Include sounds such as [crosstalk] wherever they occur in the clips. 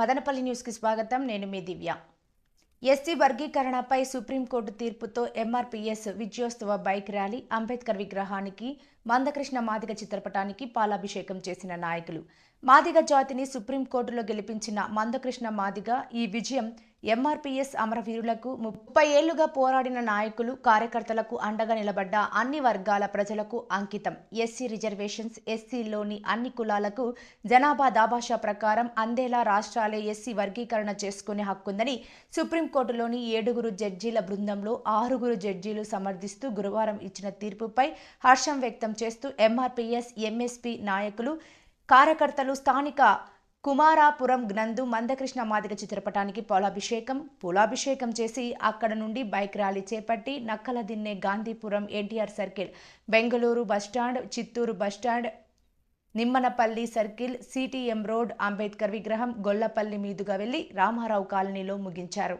మదనపల్లి న్యూస్కి స్వాగతం. నేను మీ దివ్య. ఎస్సీ వర్గీకరణపై సుప్రీంకోర్టు తీర్పుతో ఎంఆర్పీఎస్ విజయోత్సవ బైక్ ర్యాలీ అంబేద్కర్ విగ్రహానికి మందకృష్ణ మాదిగ చిత్రపటానికి పాలాభిషేకం చేసిన నాయకులు. మాదిగ జాతిని సుప్రీంకోర్టులో గెలిపించిన మందకృష్ణ మాదిగ ఈ విజయం ఎంఆర్పీఎస్ అమరవీరులకు ముప్పై ఏళ్ళుగా పోరాడిన నాయకులు కార్యకర్తలకు అండగా నిలబడ్డ అన్ని వర్గాల ప్రజలకు అంకితం. ఎస్సీ రిజర్వేషన్స్ ఎస్సీలోని అన్ని కులాలకు జనాభా దాభాషా ప్రకారం అందేలా రాష్ట్రాలే ఎస్సీ వర్గీకరణ చేసుకునే హక్కుందని సుప్రీంకోర్టులోని ఏడుగురు జడ్జీల బృందంలో ఆరుగురు జడ్జీలు సమర్థిస్తూ గురువారం ఇచ్చిన తీర్పుపై హర్షం వ్యక్తం చేస్తూ ఎంఆర్పీఎస్ ఎంఎస్పీ నాయకులు కార్యకర్తలు స్థానిక కుమారాపురం గ్నందు మందకృష్ణ మాదిగ చిత్రపటానికి పూలాభిషేకం. పూలాభిషేకం చేసి అక్కడ నుండి బైక్ ర్యాలీ చేపట్టి Nakkala Dinne Gandhipuram NTR circle Bengaluru bus stand Chittoor bus stand Nimmanapalli circle CTM road Ambedkar విగ్రహం గొల్లపల్లి మీదుగా వెళ్ళి రామారావు కాలనీలో ముగించారు.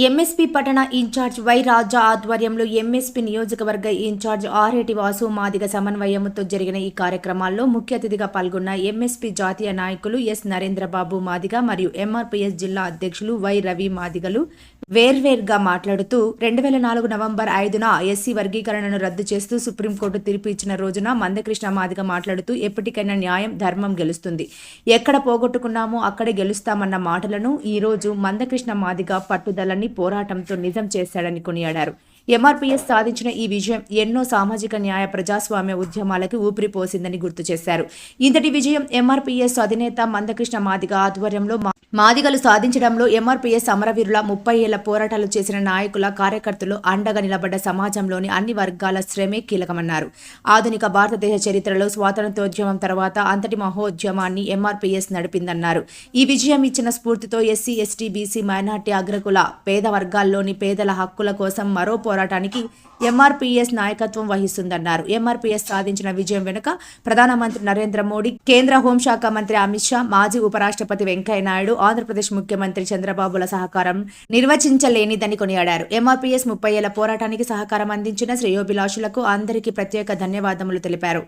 ఎంఎస్పీ పట్టణ ఇన్ఛార్జ్ వై రాజా ఆధ్వర్యంలో ఎంఎస్పీ నియోజకవర్గ ఇన్ఛార్జ్ ఆర్ఏటి వాసు మాదిగ సమన్వయంతో జరిగిన ఈ కార్యక్రమాల్లో ముఖ్య అతిథిగా పాల్గొన్న ఎంఎస్పీ జాతీయ నాయకులు ఎస్ నరేంద్రబాబు మాదిగ మరియు ఎంఆర్పీఎస్ జిల్లా అధ్యక్షులు వై రవి మాదిగలు వేర్వేర్గా మాట్లాడుతూ రెండు వేల నాలుగు నవంబర్ ఐదున ఎస్సీ వర్గీకరణను రద్దు చేస్తూ సుప్రీంకోర్టు తీర్పు ఇచ్చిన రోజున మందకృష్ణ మాదిగ మాట్లాడుతూ ఎప్పటికైనా న్యాయం ధర్మం గెలుస్తుంది. ఎక్కడ పోగొట్టుకున్నామో అక్కడే గెలుస్తామన్న మాటలను ఈ రోజు మందకృష్ణ మాదిగ పట్టుదలని పోరాటంతో నిజం చేశాడని కొనియాడారు. ఎంఆర్పీఎస్ సాధించిన ఈ విజయం ఎన్నో సామాజిక న్యాయ ప్రజాస్వామ్య ఉద్యమాలకు ఊపిరిపోసిందని గుర్తు చేశారు. ఇంతటి విజయం ఎంఆర్పీఎస్ అధినేత మందకృష్ణ మాదిగ ఆధ్వర్యంలో మాదిగలు సాధించడంలో ఎంఆర్పీఎస్ అమరవీరుల ముప్పై ఏళ్ళ పోరాటాలు చేసిన నాయకుల కార్యకర్తలు అండగా నిలబడ్డ సమాజంలోని అన్ని వర్గాల శ్రమే కీలకమన్నారు. ఆధునిక భారతదేశ చరిత్రలో స్వాతంత్ర్యోద్యమం తర్వాత అంతటి మహోద్యమాన్ని ఎంఆర్పీఎస్ నడిపిందన్నారు. ఈ విజయం ఇచ్చిన స్ఫూర్తితో ఎస్సీ ఎస్టీ బీసీ మైనార్టీ అగ్రకుల పేద వర్గాల్లోని పేదల హక్కుల కోసం మరో పోరాటానికి ఎంఆర్పీఎస్ నాయకత్వం వహిస్తుందన్నారు. ఎంఆర్పీఎస్ సాధించిన విజయం వెనుక ప్రధానమంత్రి నరేంద్ర మోడీ కేంద్ర హోంశాఖ మంత్రి అమిత్ షా మాజీ ఉపరాష్ట్రపతి వెంకయ్య నాయుడు ఆంధ్రప్రదేశ్ ముఖ్యమంత్రి చంద్రబాబుల సహకారం నిర్వచించలేనిదని కొనియాడారు. ఎంఆర్పీఎస్ ముప్పై ఏళ్ళ పోరాటానికి సహకారం అందించిన శ్రేయోభిలాషులకు అందరికీ ప్రత్యేక ధన్యవాదములు తెలిపారు.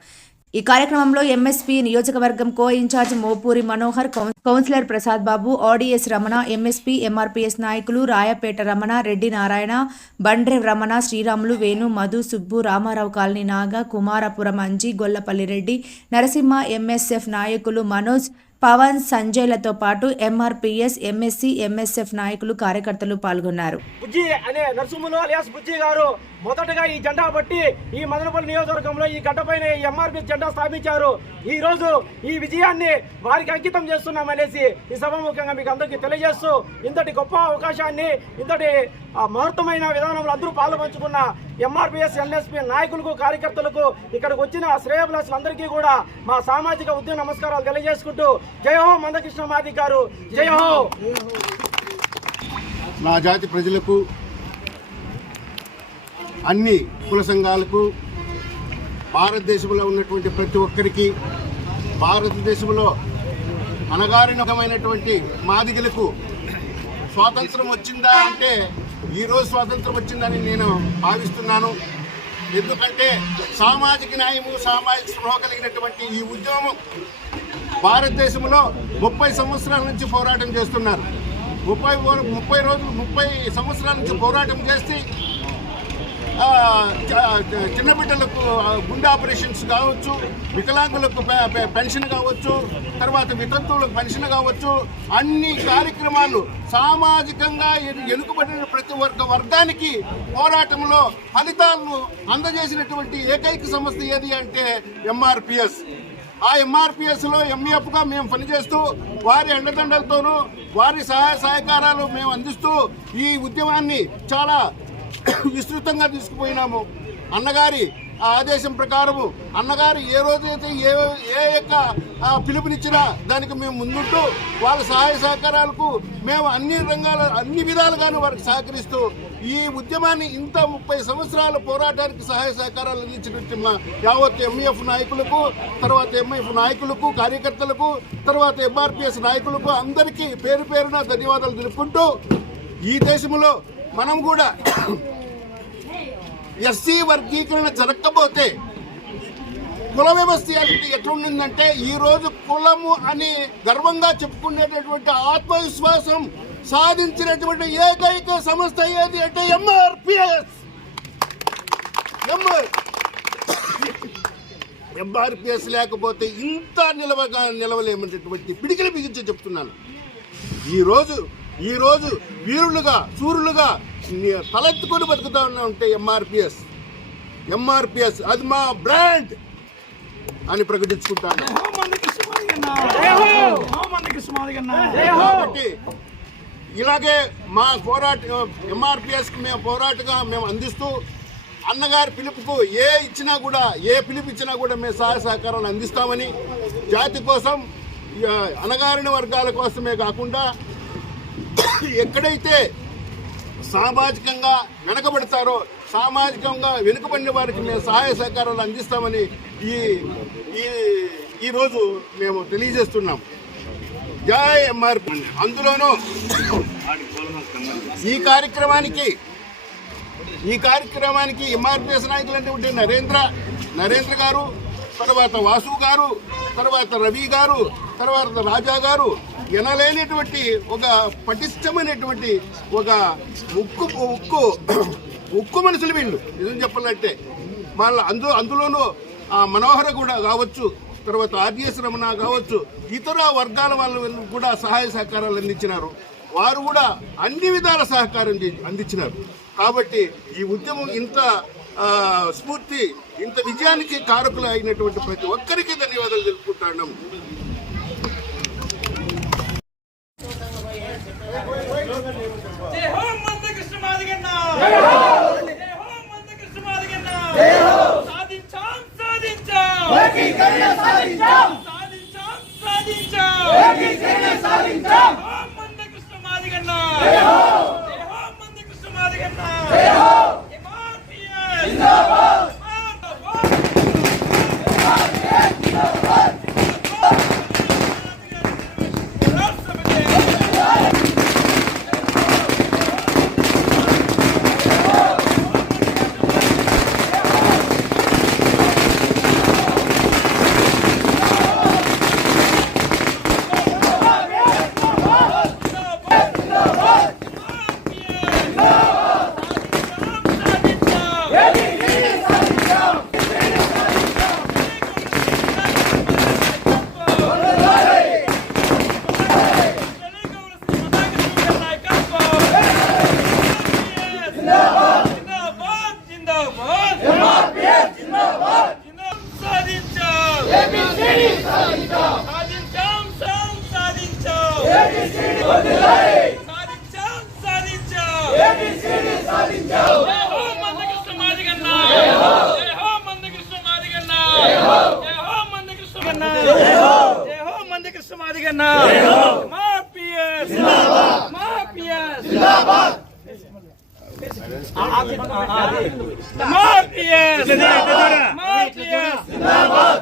ఈ కార్యక్రమంలో ఎంఎస్పీ నియోజకవర్గం co in charge Mopuri Manohar councillor Prasad Babu RDS Ramana MSP MRPS నాయకులు రాయపేట రమణ రెడ్డి నారాయణ బండ్రె రమణ శ్రీరాములు వేణు మధు సుబ్బు రామారావు కాలనీ నాగ కుమారపురం అంజి గొల్లపల్లి రెడ్డి నరసింహ ఎంఎస్ఎఫ్ నాయకులు మనోజ్ పవన్ సంజయ్లతో పాటు ఎంఆర్పీఎస్ ఎంఎస్సీ ఎంఎస్ఎఫ్ నాయకులు కార్యకర్తలు పాల్గొన్నారు. బుజ్జి అనే నరసింహులు అలియాస్ బుజ్జి గారు మొదటగా ఈ జెండా పట్టి ఈ మదనపల్లి నియోజకవర్గంలో ఈ గడ్డపైన ఈ ఎంఆర్పీ జెండా స్థాపించారు. ఈ రోజు ఈ విజయాన్ని వారికి అంకితం చేస్తున్నామనేసి ఈ సభాముఖంగా మీకు అందరికీ తెలియజేస్తూ ఇంతటి గొప్ప అవకాశాన్ని ఇంతటి ఆ, మహత్తమైన విధానంలో అందరూ పాలు పంచుకున్న ఎంఆర్పిఎస్ ఎన్ఎస్పి నాయకులకు కార్యకర్తలకు ఇక్కడికి వచ్చిన శ్రేయభిలాషులందరికీ కూడా మా సామాజిక ఉద్యమ నమస్కారాలు తెలియజేసుకుంటూ జయ హో మందకృష్ణ మాది గారు. జయ హో! నా జాతి ప్రజలకు అన్ని కుల సంఘాలకు భారతదేశంలో ఉన్నటువంటి ప్రతి ఒక్కరికి భారతదేశంలో అనగారినకమైనటువంటి మాదిగలకు స్వాతంత్రం వచ్చిందా అంటే ఈరోజు స్వాతంత్రం వచ్చిందని నేను భావిస్తున్నాను. ఎందుకంటే సామాజిక న్యాయము సామాజిక స్పృహ కలిగినటువంటి ఈ ఉద్యమం భారతదేశంలో ముప్పై సంవత్సరాల నుంచి పోరాటం చేస్తున్నారు. ముప్పై ముప్పై రోజులు ముప్పై సంవత్సరాల నుంచి పోరాటం చేస్తే చిన్నబిడ్డలకు చిన్న బిడ్డలకు గుండె ఆపరేషన్స్ కావచ్చు వికలాంగులకు పెన్షన్ కావచ్చు తర్వాత వితంతువులకు పెన్షన్ కావచ్చు అన్ని కార్యక్రమాలు సామాజికంగా వెనుకబడిన ప్రతి ఒక్క వర్గానికి పోరాటంలో ఫలితాలను అందజేసినటువంటి ఏకైక సంస్థ ఏది అంటే ఎంఆర్పిఎస్ ఆ ఎంఆర్పిఎస్లో ఎంఈఎఫ్గా మేము పనిచేస్తూ వారి ఎండదండలతోనూ వారి సహాయ సహకారాలు మేము అందిస్తూ ఈ ఉద్యమాన్ని చాలా [coughs] విస్తృతంగా తీసుకుపోయినాము. అన్నగారి ఆ ఆదేశం ప్రకారము అన్నగారు ఏ రోజైతే ఏ ఏ యొక్క పిలుపునిచ్చినా దానికి మేము ముందుంటూ వాళ్ళ సహాయ సహకారాలకు మేము అన్ని రంగాల అన్ని విధాలుగాను వారికి సహకరిస్తూ ఈ ఉద్యమాన్ని ఇంత ముప్పై సంవత్సరాల పోరాటానికి సహాయ సహకారాలు అందించినట్టు మా యావత్ ఎంఈఎఫ్ నాయకులకు తర్వాత ఎంఐఎఫ్ నాయకులకు కార్యకర్తలకు తర్వాత ఎంఆర్పిఎస్ నాయకులకు అందరికీ పేరు పేరున ధన్యవాదాలు తెలుపుకుంటూ ఈ దేశంలో మనం కూడా ఎస్సీ వర్గీకరణ జరగకపోతే కుల వ్యవస్థ ఎట్లుండిందంటే ఈరోజు కులము అని గర్వంగా చెప్పుకునేటటువంటి ఆత్మవిశ్వాసం సాధించినటువంటి ఏకైక సంస్థ ఏది అంటే ఎంఆర్పిఎస్. ఎంఆర్ ఎంఆర్పిఎస్ లేకపోతే ఇంత నిలవగా నిలవలేమనేటువంటి పిడికిలి బిగించి చెప్తున్నాను. ఈరోజు ఈరోజు వీరులుగా సూర్యులుగా ని- తలెత్తుకొని బతుకుతా ఉన్నా ఉంటే ఎంఆర్పిఎస్ ఎంఆర్పిఎస్ అది మా బ్రాండ్ అని ప్రకటించుకుంటాను. కాబట్టి ఇలాగే మా పోరాట ఎంఆర్పిఎస్కి మేము పోరాటగా మేము అందిస్తూ అన్నగారి పిలుపుకు ఏ ఇచ్చినా కూడా ఏ పిలుపు ఇచ్చినా కూడా మేము సహాయ సహకారాలు అందిస్తామని జాతి కోసం ఇక అణగారిన వర్గాల కోసమే కాకుండా ఎక్కడైతే సామాజికంగా వెనకబడతారో సామాజికంగా వెనుకబడిన వారికి మేము సహాయ సహకారాలు అందిస్తామని ఈ ఈ ఈరోజు మేము తెలియజేస్తున్నాం. జాయ్ ఎంఆర్ అందులోనూ ఈ కార్యక్రమానికి ఈ కార్యక్రమానికి ఎంఆర్పిఎస్ నాయకులు అంటే నరేంద్ర నరేంద్ర గారు తర్వాత వాసు గారు తర్వాత రవి గారు తర్వాత రాజా గారు ఎనలేనటువంటి ఒక పటిష్టమైనటువంటి ఒక ఉక్కు ఉక్కు ఉక్కు మనుషులు వీళ్ళు. నిజం చెప్పాలంటే వాళ్ళ అందు అందులోనూ ఆ మనోహర కూడా కావచ్చు తర్వాత ఆర్జీఎస్ రమణ కావచ్చు ఇతర వర్గాల వాళ్ళు కూడా సహాయ సహకారాలు అందించినారు. వారు కూడా అన్ని విధాల సహకారం అందించినారు. కాబట్టి ఈ ఉద్యమం ఇంత స్ఫూర్తి. ఇంత విజయానికి కారకులు అయినటువంటి ప్రతి ఒక్కరికి ధన్యవాదాలు తెలుపుకుంటాను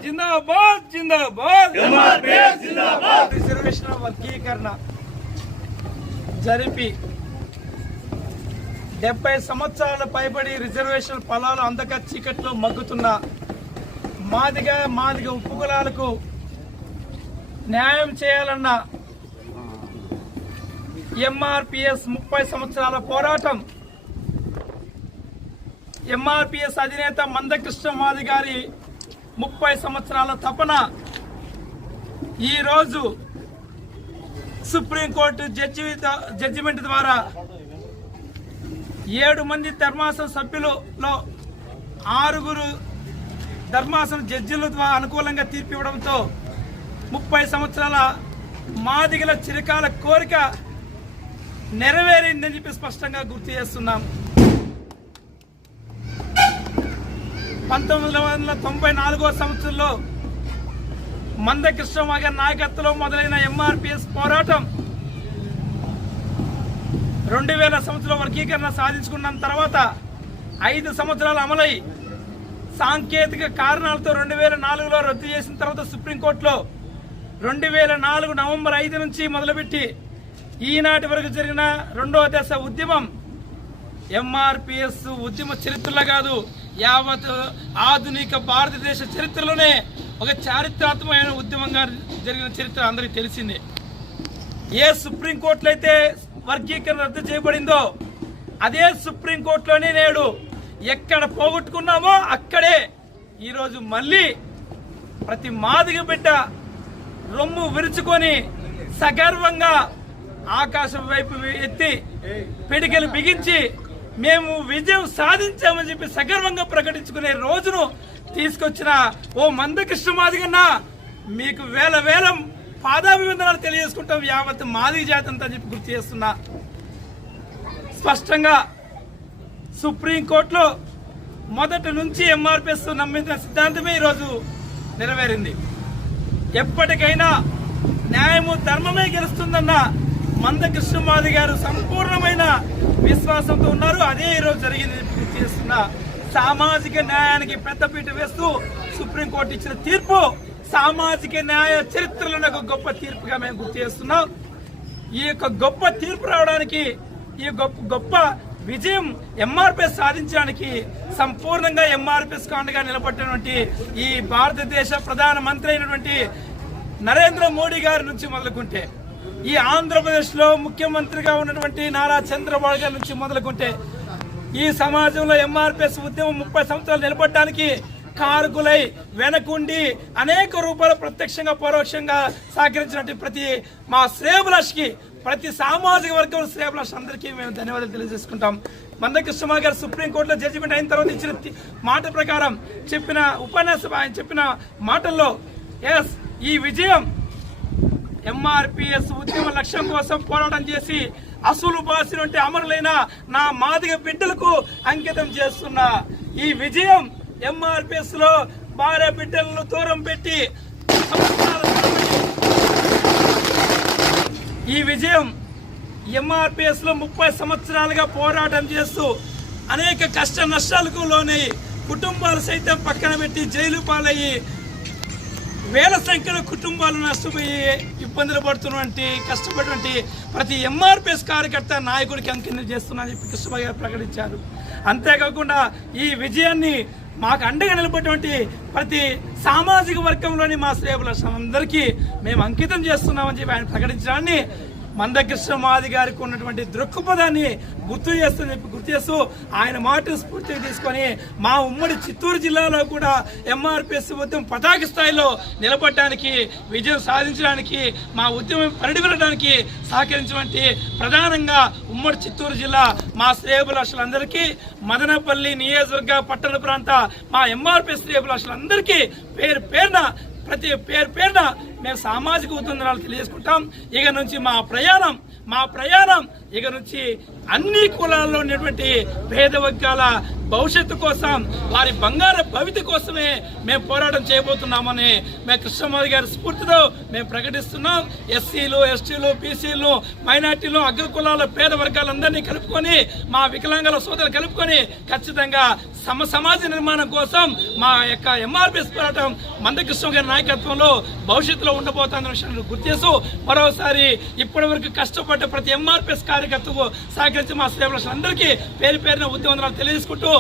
जिंदाबाद जिंदाबाद। जिंदाबाद रिजर्वेशन करना। జరిపి డెబ్బై సంవత్సరాల పైబడి రిజర్వేషన్ ఫలాలు అందక చీకట్లో మగ్గుతున్న మాదిగ మాదిగ ఉపకులాలకు న్యాయం చేయాలన్న ఎంఆర్పిఎస్ ముప్పై సంవత్సరాల పోరాటం. ఎంఆర్పిఎస్ అధినేత మందకృష్ణ మాది గారి ముప్పై సంవత్సరాల తపన. ఈరోజు సుప్రీంకోర్టు జడ్జి జడ్జిమెంట్ ద్వారా ఏడు మంది ధర్మాసన సభ్యులలో ఆరుగురు ధర్మాసన జడ్జిల ద్వారా అనుకూలంగా తీర్పు ఇవ్వడంతో ముప్పై సంవత్సరాల మాదిగల చిరకాల కోరిక నెరవేరిందని చెప్పి స్పష్టంగా గుర్తు చేస్తున్నాం. పంతొమ్మిది వందల తొంభై నాలుగో సంవత్సరంలో మందకృష్ణ గారి నాయకత్వంలో మొదలైన ఎంఆర్పిఎస్ పోరాటం రెండు వేల సంవత్సరం వర్గీకరణ సాధించుకున్న తర్వాత ఐదు సంవత్సరాలు అమలై సాంకేతిక కారణాలతో రెండు వేల నాలుగులో రద్దు చేసిన తర్వాత సుప్రీంకోర్టులో రెండు వేల నాలుగు నవంబర్ ఐదు నుంచి మొదలుపెట్టి ఈనాటి వరకు జరిగిన రెండవ దశ ఉద్యమం ఎంఆర్పిఎస్ ఉద్యమ చరిత్రలో కాదు యావత్ ఆధునిక భారతదేశ చరిత్రలోనే ఒక చారిత్రాత్మకమైన ఉద్యమంగా జరిగిన చరిత్ర అందరికీ తెలిసిందే. ఏ సుప్రీంకోర్టులో అయితే వర్గీకరణ రద్దు చేయబడిందో అదే సుప్రీంకోర్టులోనే నేడు ఎక్కడ పోగొట్టుకున్నామో అక్కడే ఈరోజు మళ్ళీ ప్రతి మాదిగ బిడ్డ రొమ్ము విరుచుకొని సగర్వంగా ఆకాశం వైపు ఎత్తి పిడికలు బిగించి మేము విజయం సాధించామని చెప్పి సగర్వంగా ప్రకటించుకునే రోజును తీసుకొచ్చిన ఓ మందకృష్ణ మాదిగన్నా మీకు వేల వేల పాదాభివందనాలు తెలియజేసుకుంటాం. యావత్ మాదిగ జాతి అంతా చెప్పి గుర్తు చేస్తున్నా. స్పష్టంగా సుప్రీంకోర్టులో మొదటి నుంచి ఎంఆర్పిఎస్ నమ్మిన సిద్ధాంతమే ఈరోజు నెరవేరింది. ఎప్పటికైనా న్యాయము ధర్మమే గెలుస్తుందన్న మందకృష్ణమాది గారు సంపూర్ణమైన విశ్వాసంతో ఉన్నారు. అదే ఈరోజు జరిగింది గుర్తు సామాజిక న్యాయానికి పెద్దపీట వేస్తూ సుప్రీంకోర్టు ఇచ్చిన తీర్పు సామాజిక న్యాయ చరిత్రలో ఒక గొప్ప తీర్పుగా మేము గుర్తు చేస్తున్నాం. ఈ యొక్క గొప్ప తీర్పు రావడానికి ఈ గొప్ప గొప్ప విజయం ఎంఆర్పిఎస్ సాధించడానికి సంపూర్ణంగా ఎంఆర్పిఎస్ కాండగా నిలబడినటువంటి ఈ భారతదేశ ప్రధాన మంత్రి అయినటువంటి నరేంద్ర మోడీ గారి నుంచి మొదలుకుంటే ఈ ఆంధ్రప్రదేశ్లో ముఖ్యమంత్రిగా ఉన్నటువంటి నారా చంద్రబాబు గారి నుంచి మొదలుకుంటే ఈ సమాజంలో ఎంఆర్పిఎస్ ఉద్యమం ముప్పై సంవత్సరాలు నిలబడడానికి కారుకులై వెనకుండి అనేక రూపాయలు ప్రత్యక్షంగా పరోక్షంగా సహకరించినట్టు ప్రతి మా శ్రేయభిలాష్కి ప్రతి సామాజిక వర్గం శ్రేయభిలాష్ అందరికీ మేము ధన్యవాదాలు తెలియజేసుకుంటాం. మందకృష్ణ గారు సుప్రీంకోర్టులో జడ్జిమెంట్ అయిన తర్వాత ఇచ్చిన మాట ప్రకారం చెప్పిన ఉపన్యాసం ఆయన చెప్పిన మాటల్లో ఎస్ ఈ విజయం ఎంఆర్పిఎస్ ఉద్యమ లక్ష్యం కోసం పోరాటం చేసి అసలు బాసినటువంటి అమరులైన నా మాదిగ బిడ్డలకు అంకితం చేస్తున్నా. ఈ విజయం ఎంఆర్పిఎస్లో భార్య బిడ్డలను దూరం పెట్టి ఈ విజయం ఎంఆర్పిఎస్లో ముప్పై సంవత్సరాలుగా పోరాటం చేస్తూ అనేక కష్ట నష్టాలకు లోనై కుటుంబాలు సైతం పక్కన పెట్టి జైలు పాలయ్యి వేల సంఖ్యలో కుటుంబాలు నష్టపోయి ఇబ్బందులు పడుతున్నటువంటి కష్టపడినటువంటి ప్రతి ఎంఆర్పిఎస్ కార్యకర్త నాయకుడికి అంకితం చేస్తున్నా అని చెప్పి కృష్ణబాబు గారు ప్రకటించారు. అంతేకాకుండా ఈ విజయాన్ని మాకు అండగా నిలబడినటువంటి ప్రతి సామాజిక వర్గంలోని మా శ్రేయుల అందరికీ మేము అంకితం చేస్తున్నామని చెప్పి ఆయన ప్రకటించడాన్ని మందకృష్ణ మాది గారికి ఉన్నటువంటి దృక్పథాన్ని గుర్తు చేస్తూ చెప్పి గుర్తు చేస్తూ ఆయన మాట స్ఫూర్తిగా తీసుకొని మా ఉమ్మడి చిత్తూరు జిల్లాలో కూడా ఎంఆర్పిఎస్ ఉద్యమం పతాక స్థాయిలో నిలబడడానికి విజయం సాధించడానికి మా ఉద్యమం పరిడివెళ్ళడానికి సహకరించినటువంటి ప్రధానంగా ఉమ్మడి చిత్తూరు జిల్లా మా శ్రేయభిలాషులందరికీ మదనపల్లి నియోజకవర్గ పట్టణ ప్రాంత మా ఎంఆర్పిఎస్ శ్రేయభిలాషులందరికీ పేరు పేరున ప్రతి పేరు పేరున మేము సామాజిక ఉద్యమాలు తెలియజేసుకుంటాం. ఇక నుంచి మా ప్రయాణం మా ప్రయాణం ఇక నుంచి అన్ని కులాల్లో ఉన్నటువంటి పేద వర్గాల భవిష్యత్తు కోసం వారి బంగారు భవిత కోసమే మేము పోరాటం చేయబోతున్నామని మేము కృష్ణమోది గారి స్ఫూర్తితో మేము ప్రకటిస్తున్నాం. ఎస్సీలు ఎస్టీలు బీసీలు మైనార్టీలు అగ్ర కులాల పేద వర్గాలందరినీ కలుపుకొని మా వికలాంగుల సోదరులు కలుపుకొని ఖచ్చితంగా సమ సమాజ నిర్మాణం కోసం మా యొక్క ఎంఆర్పిఎస్ పోరాటం మందకృష్ణ గారి నాయకత్వంలో భవిష్యత్తులో ఉండబోతున్న విషయాన్ని గుర్తు చేస్తూ మరోసారి ఇప్పటి వరకు కష్టపడ్డ ప్రతి ఎంఆర్పిఎస్ కార్యకర్తకు సహకరించి మా సేవలు అందరికీ పేరు పేరున ఉద్యమం తెలియజేసుకుంటూ